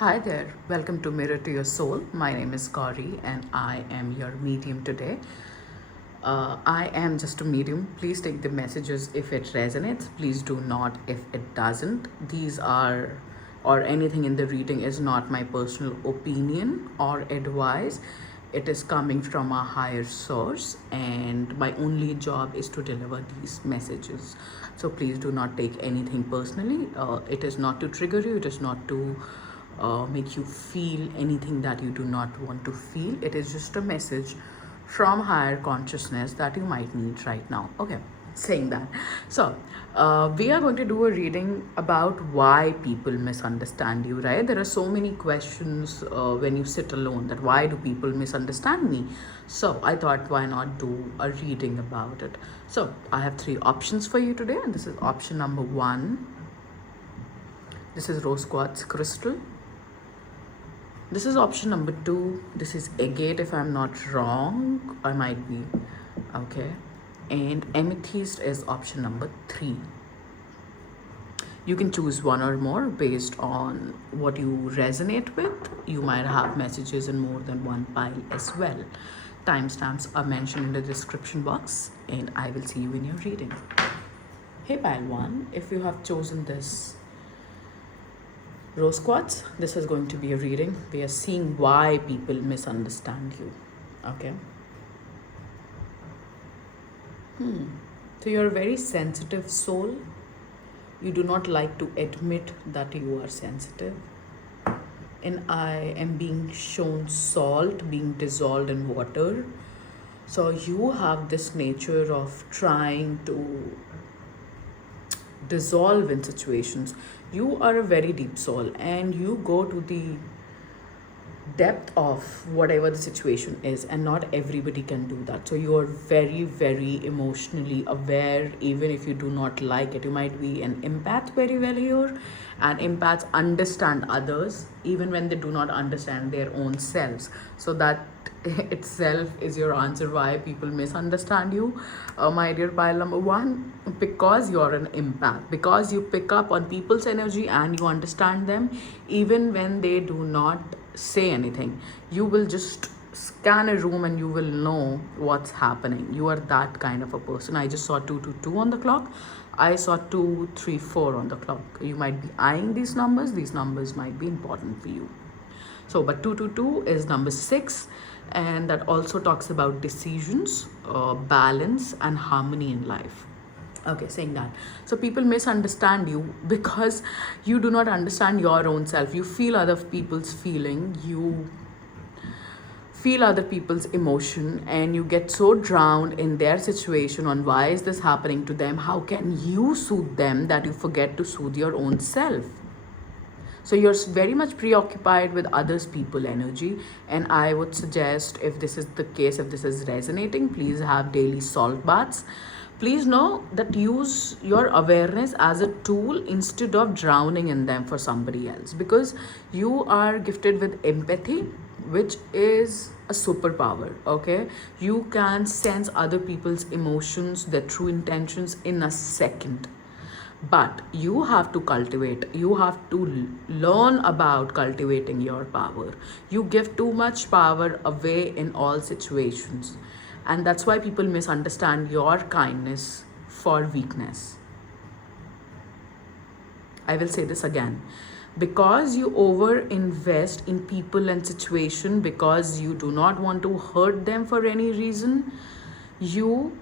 Hi there, welcome to Mirror to Your Soul. My name is Gauri and I am your medium today. I am just a medium. Please take the messages if it resonates. Please do not if it doesn't. These are, or anything in the reading is not my personal opinion or advice. It is coming from a higher source, and my only job is to deliver these messages. So please do not take anything personally. It is not to trigger you, it is not to make you feel anything that you do not want to feel. It is just a message from higher consciousness that you might need right now. Okay, saying that. So, we are going to do a reading about why people misunderstand you, right? There are so many questions when you sit alone, that why do people misunderstand me? So, I thought, why not do a reading about it? So, I have three options for you today, and this is option number one. This is rose quartz crystal. This is option number two. This is agate, if I'm not wrong. I might be. Okay. And amethyst is option number three. You can choose one or more based on what you resonate with. You might have messages in more than one pile as well. Timestamps are mentioned in the description box, and I will see you in your reading. Hey, pile one, if you have chosen this rose quartz, this is going to be a reading. We are seeing why people misunderstand you. Okay. So you're a very sensitive soul. You do not like to admit that you are sensitive. And I am being shown salt being dissolved in water. So you have this nature of trying to dissolve in situations. You are a very deep soul, and you go to the depth of whatever the situation is, and not everybody can do that. So you are very, very emotionally aware, even if you do not like it. You might be an empath very well here, and empaths understand others even when they do not understand their own selves. So that itself is your answer why people misunderstand you, my dear pile number one. Because you're an empath, because you pick up on people's energy and you understand them even when they do not say anything. You will just scan a room and you will know what's happening. You are that kind of a person. I just saw 222 on the clock. I saw 234 on the clock. You might be eyeing these numbers. These numbers might be important for you. So, but 222 is number 6, and that also talks about decisions, balance, and harmony in life. Okay, saying that. So people misunderstand you because you do not understand your own self. You feel other people's feeling, you feel other people's emotion, and you get so drowned in their situation on why is this happening to them, how can you soothe them, that you forget to soothe your own self. So you're very much preoccupied with others people energy, and I would suggest, if this is the case, if this is resonating, please have daily salt baths. Please know that use your awareness as a tool instead of drowning in them for somebody else, because you are gifted with empathy, which is a superpower. Okay, you can sense other people's emotions, their true intentions in a second. But you have to cultivate, you have to learn about cultivating your power. You give too much power away in all situations, and that's why people misunderstand your kindness for weakness. I will say this again. Because you over invest in people and situation, because you do not want to hurt them for any reason, you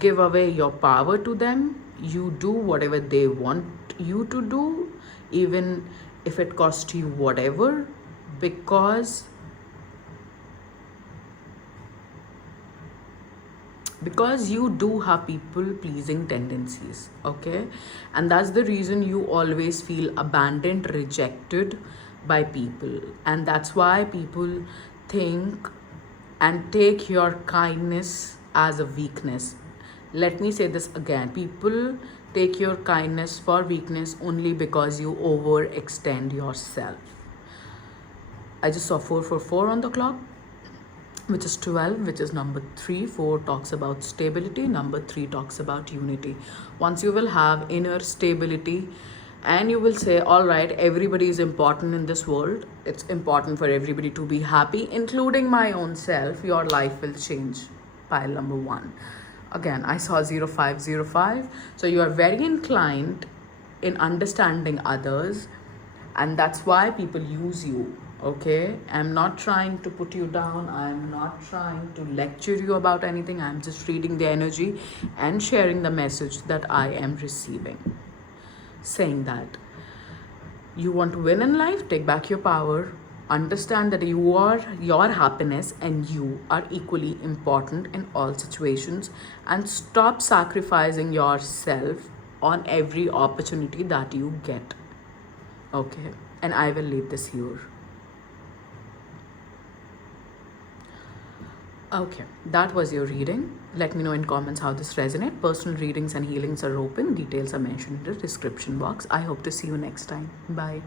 give away your power to them. You do whatever they want you to do, even if it costs you whatever, because you do have people pleasing tendencies. Okay, and that's the reason you always feel abandoned, rejected by people, and that's why people think and take your kindness as a weakness. Let me say this again. People take your kindness for weakness only because you overextend yourself. I just saw 444 on the clock, which is 12, which is number 3. 4 talks about stability, number 3 talks about unity. Once you will have inner stability and you will say, all right, everybody is important in this world, it's important for everybody to be happy, including my own self, your life will change. Pile number one. Again, I saw 0505. So you are very inclined in understanding others, and that's why people use you. Okay, I'm not trying to put you down, I'm not trying to lecture you about anything, I'm just reading the energy and sharing the message that I am receiving, saying that you want to win in life, take back your power, understand that you are, your happiness and you are equally important in all situations, and stop sacrificing yourself on every opportunity that you get. Okay, and I will leave this here. Okay, that was your reading. Let me know in comments how this resonates. Personal readings and healings are open. Details are mentioned in the description box. I hope to see you next time. Bye.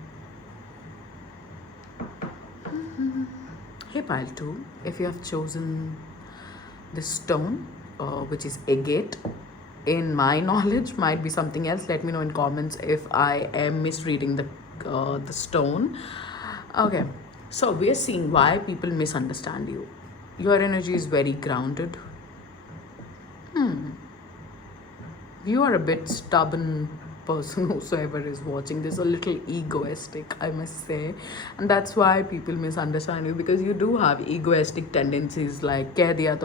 Hey pile 2, if you have chosen this stone, which is agate, in my knowledge might be something else. Let me know in comments if I am misreading the stone. Okay, so we are seeing why people misunderstand you. Your energy is very grounded. You are a bit stubborn person, whosoever is watching this, a little egoistic, I must say, and that's why people misunderstand you, because you do have egoistic tendencies like keh diya,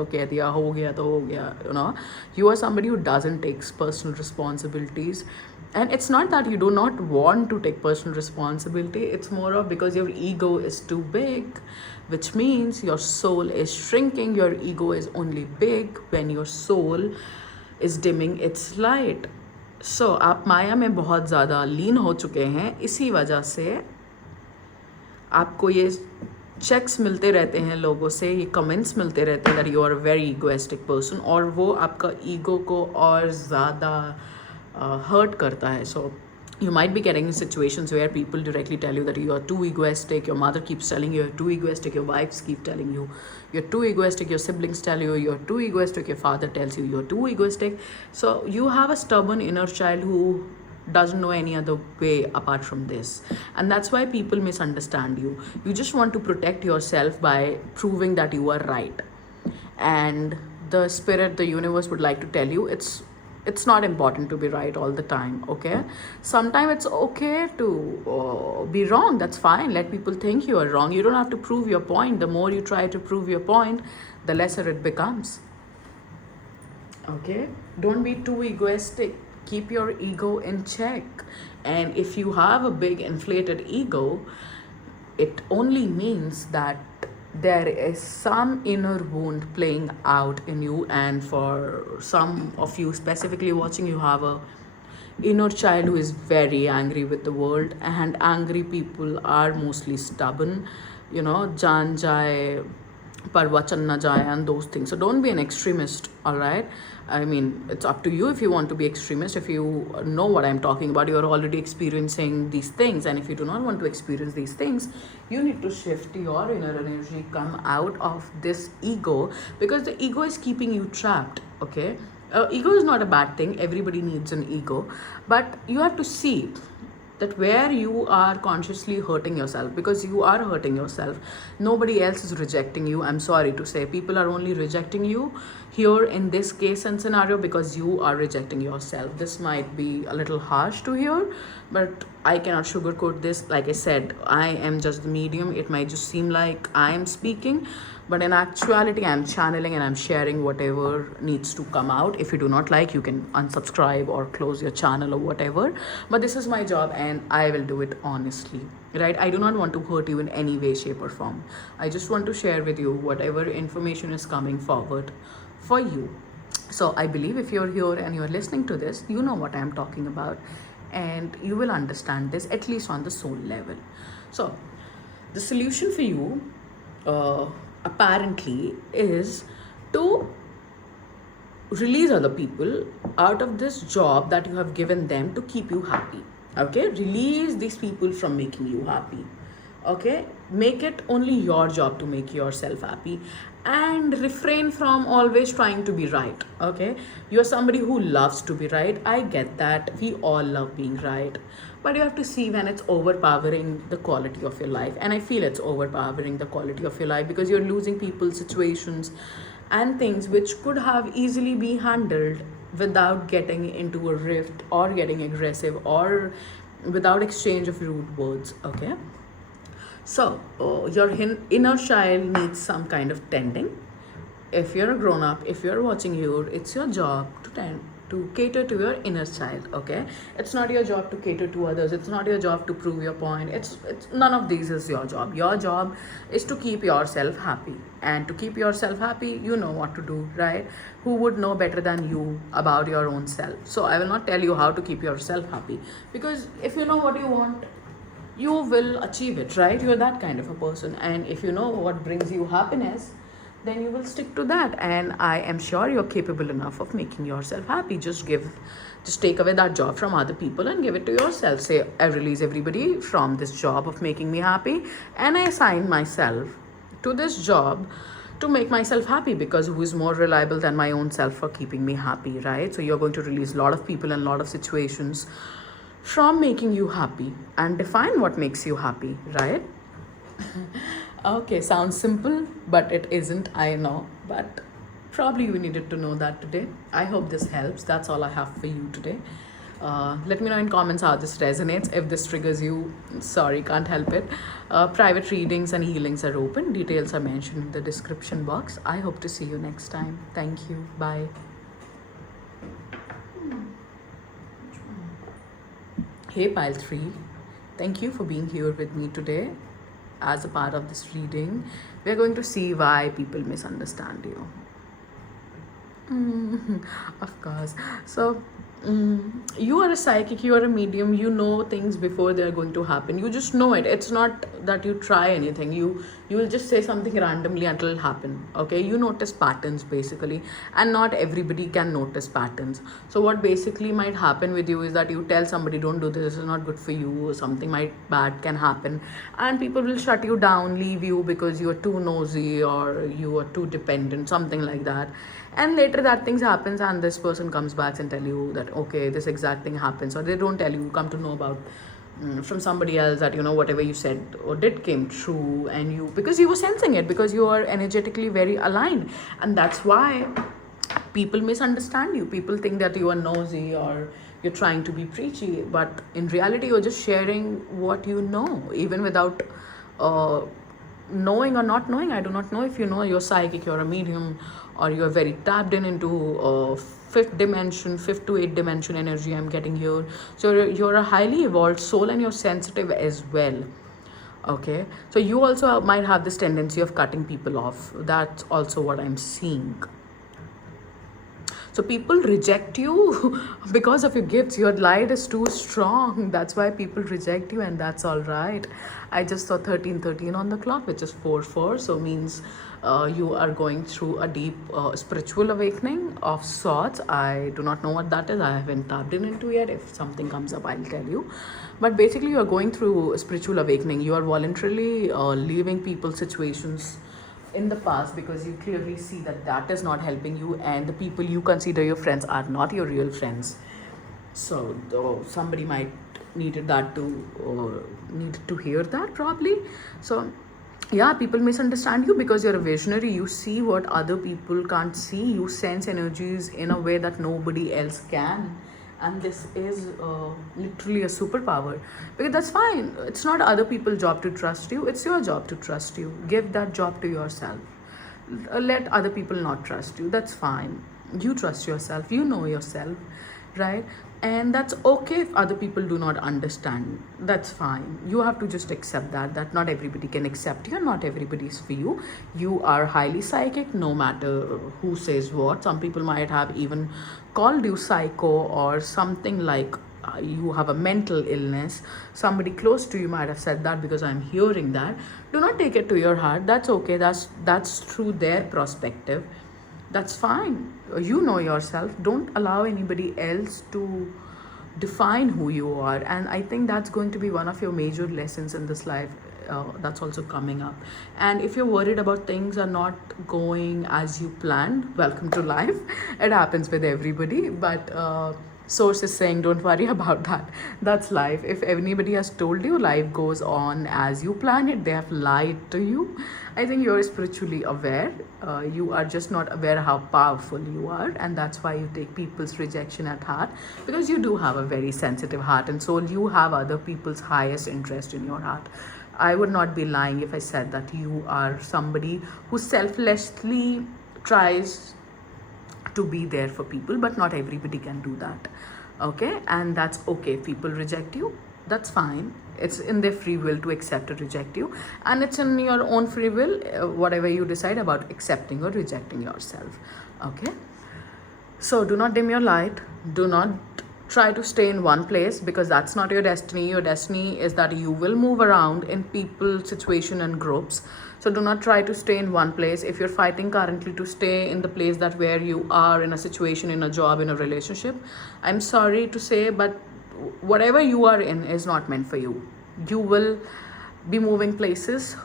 ho gaya, you know. You are somebody who doesn't take personal responsibilities, and it's not that you do not want to take personal responsibility, it's more of because your ego is too big, which means your soul is shrinking. Your ego is only big when your soul is dimming its light. So आप माया में बहुत ज़्यादा लीन हो चुके हैं, इसी वजह से आपको ये चेक्स मिलते रहते हैं लोगों से, ये कमेंट्स मिलते रहते हैं that you are a very egoistic person, और वो आपका ईगो को और ज़्यादा हर्ट करता है. सो you might be getting in situations where people directly tell you that you are too egoistic, your mother keeps telling you you're too egoistic, your wives keep telling you you're too egoistic, your siblings tell you you're too egoistic, your father tells you you're too egoistic. So you have a stubborn inner child who doesn't know any other way apart from this, and that's why people misunderstand you. You just want to protect yourself by proving that you are right, and the spirit, the universe would like to tell you it's not important to be right all the time. Okay, sometimes it's okay to be wrong, that's fine. Let people think you are wrong. You don't have to prove your point. The more you try to prove your point, the lesser it becomes. Okay, don't be too egoistic, keep your ego in check. And if you have a big inflated ego, it only means that there is some inner wound playing out in you, and for some of you specifically watching, you have a inner child who is very angry with the world, and angry people are mostly stubborn, you know, jaan jaye par vachan na jaye, and those things. So don't be an extremist, all right? I mean, it's up to you if you want to be extremist. If you know what I'm talking about, you're already experiencing these things, and if you do not want to experience these things, you need to shift your inner energy, come out of this ego, because the ego is keeping you trapped. Okay, ego is not a bad thing, everybody needs an ego, but you have to see that where you are consciously hurting yourself, because you are hurting yourself. Nobody else is rejecting you. I'm sorry to say, people are only rejecting you here in this case and scenario because you are rejecting yourself. This might be a little harsh to hear, but I cannot sugarcoat this. Like I said, I am just the medium. It might just seem like I am speaking, but in actuality I'm channeling and I'm sharing whatever needs to come out. If you do not like, you can unsubscribe or close your channel or whatever, but this is my job and I will do it honestly, right? I do not want to hurt you in any way, shape or form. I just want to share with you whatever information is coming forward for you. So I believe if you're here and you're listening to this, you know what I'm talking about, and you will understand this at least on the soul level. So the solution for you apparently is to release other people out of this job that you have given them to keep you happy. Okay, release these people from making you happy. Okay, make it only your job to make yourself happy, and refrain from always trying to be right. Okay, you're somebody who loves to be right. I get that, we all love being right, but you have to see when it's overpowering the quality of your life. And I feel it's overpowering the quality of your life, because you're losing people, situations, and things which could have easily be handled without getting into a rift or getting aggressive, or without exchange of rude words. Okay, so your inner child needs some kind of tending. If you're a grown up, if you're watching you, it's your job to tend to cater to your inner child. Okay, it's not your job to cater to others. It's not your job to prove your point. It's none of these is your job. Your job is to keep yourself happy, and to keep yourself happy, you know what to do, right? Who would know better than you about your own self? So I will not tell you how to keep yourself happy, because if you know what you want, you will achieve it, right? You're that kind of a person, and if you know what brings you happiness, then you will stick to that. And I am sure you're capable enough of making yourself happy. Just take away that job from other people and give it to yourself. Say, I release everybody from this job of making me happy, and I assign myself to this job to make myself happy, because who is more reliable than my own self for keeping me happy, right? So you're going to release a lot of people and a lot of situations from making you happy, and define what makes you happy, right? Okay, sounds simple, but it isn't, I know. But probably you needed to know that today. I hope this helps. That's all I have for you today. Let me know in comments how this resonates. If this triggers you, sorry, can't help it. Private readings and healings are open. Details are mentioned in the description box. I hope to see you next time. Thank you. Bye. Hey, Pile 3. Thank you for being here with me today as a part of this reading. We're going to see why people misunderstand you. Of course. So, you are a psychic, you are a medium, you know things before they're going to happen. You just know it. It's not that you try anything. You will just say something randomly until it happen. Okay, you notice patterns basically, and not everybody can notice patterns. So what basically might happen with you is that you tell somebody, don't do this, this is not good for you, or something might bad can happen, and people will shut you down, leave you because you are too nosy or you are too dependent, something like that. And later that things happens, and this person comes back and tell you that okay, this exact thing happens, or they don't tell you, come to know about from somebody else that whatever you said or did came true, and you, because you were sensing it, because you are energetically very aligned. And that's why people misunderstand you. People think that you are nosy or you're trying to be preachy, but in reality you're just sharing what you know, even without knowing or not knowing. I do not know if you know you're psychic, you're a medium, or you're very tapped into fifth dimension, fifth to eighth dimension energy I'm getting here. So you're a highly evolved soul, and you're sensitive as well. Okay, so you also might have this tendency of cutting people off. That's also what I'm seeing. So people reject you because of your gifts. Your light is too strong. That's why people reject you, and that's all right. I just saw 1313 on the clock, which is 4/4. So means you are going through a deep spiritual awakening of sorts. I do not know what that is. I haven't tapped into yet. If something comes up, I'll tell you. But basically, you are going through a spiritual awakening. You are voluntarily leaving people, situations in the past, because you clearly see that that is not helping you, and the people you consider your friends are not your real friends. So somebody might needed that to needed to hear that probably. So yeah, people misunderstand you because you're a visionary. You see what other people can't see. You sense energies in a way that nobody else can, and this is literally a superpower, because that's fine. It's not other people's job to trust you, it's your job to trust you. Give that job to yourself. Let other people not trust you, that's fine. You trust yourself, you know yourself, right? And that's okay if other people do not understand. That's fine. You have to just accept that not everybody can accept you, and not everybody is for you. You are highly psychic, no matter who says what. Some people might have even called you psycho or something, like you have a mental illness. Somebody close to you might have said that, because I'm hearing that. Do not take it to your heart. That's okay. That's through their perspective. That's fine. You know yourself. Don't allow anybody else to define who you are. And I think that's going to be one of your major lessons in this life, that's also coming up. And if you're worried about things are not going as you planned, welcome to life. It happens with everybody, but source is saying don't worry about that. That's life. If anybody has told you life goes on as you plan it, they have lied to you. I think you're spiritually aware. You are just not aware how powerful you are, and that's why you take people's rejection at heart, because you do have a very sensitive heart and soul. You have other people's highest interest in your heart. I would not be lying if I said that you are somebody who selflessly tries to be there for people, but not everybody can do that. Okay, and that's okay. If people reject you, that's fine. It's in their free will to accept or reject you, and it's in your own free will, whatever you decide about accepting or rejecting yourself. Okay, so do not dim your light. Do not try to stay in one place, because that's not your destiny. Your destiny is that you will move around in people, situation, and groups. So do not try to stay in one place. If you're fighting currently to stay in the place that where you are, in a situation, in a job, in a relationship, I'm sorry to say, but whatever you are in is not meant for you. You will be moving places,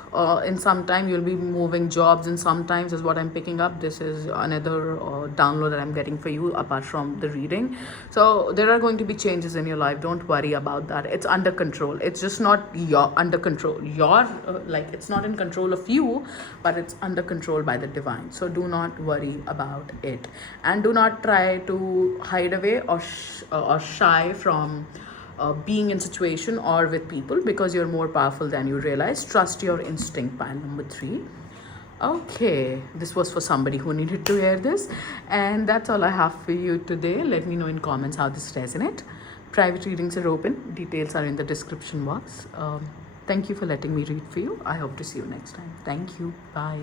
in some time you'll be moving jobs, and sometimes is what I'm picking up. This is another download that I'm getting for you apart from the reading. So there are going to be changes in your life. Don't worry about that. It's under control. It's just not your under control. Your like, it's not in control of you, but it's under control by the divine. So do not worry about it, and do not try to hide away or shy from being in situation or with people, because you're more powerful than you realize. Trust your instinct. Pile number 3. Okay, this was for somebody who needed to hear this, and that's all I have for you today. Let me know in comments how this resonates. Private readings are open. Details are in the description box. Thank you for letting me read for you. I hope to see you next time. Thank you. Bye.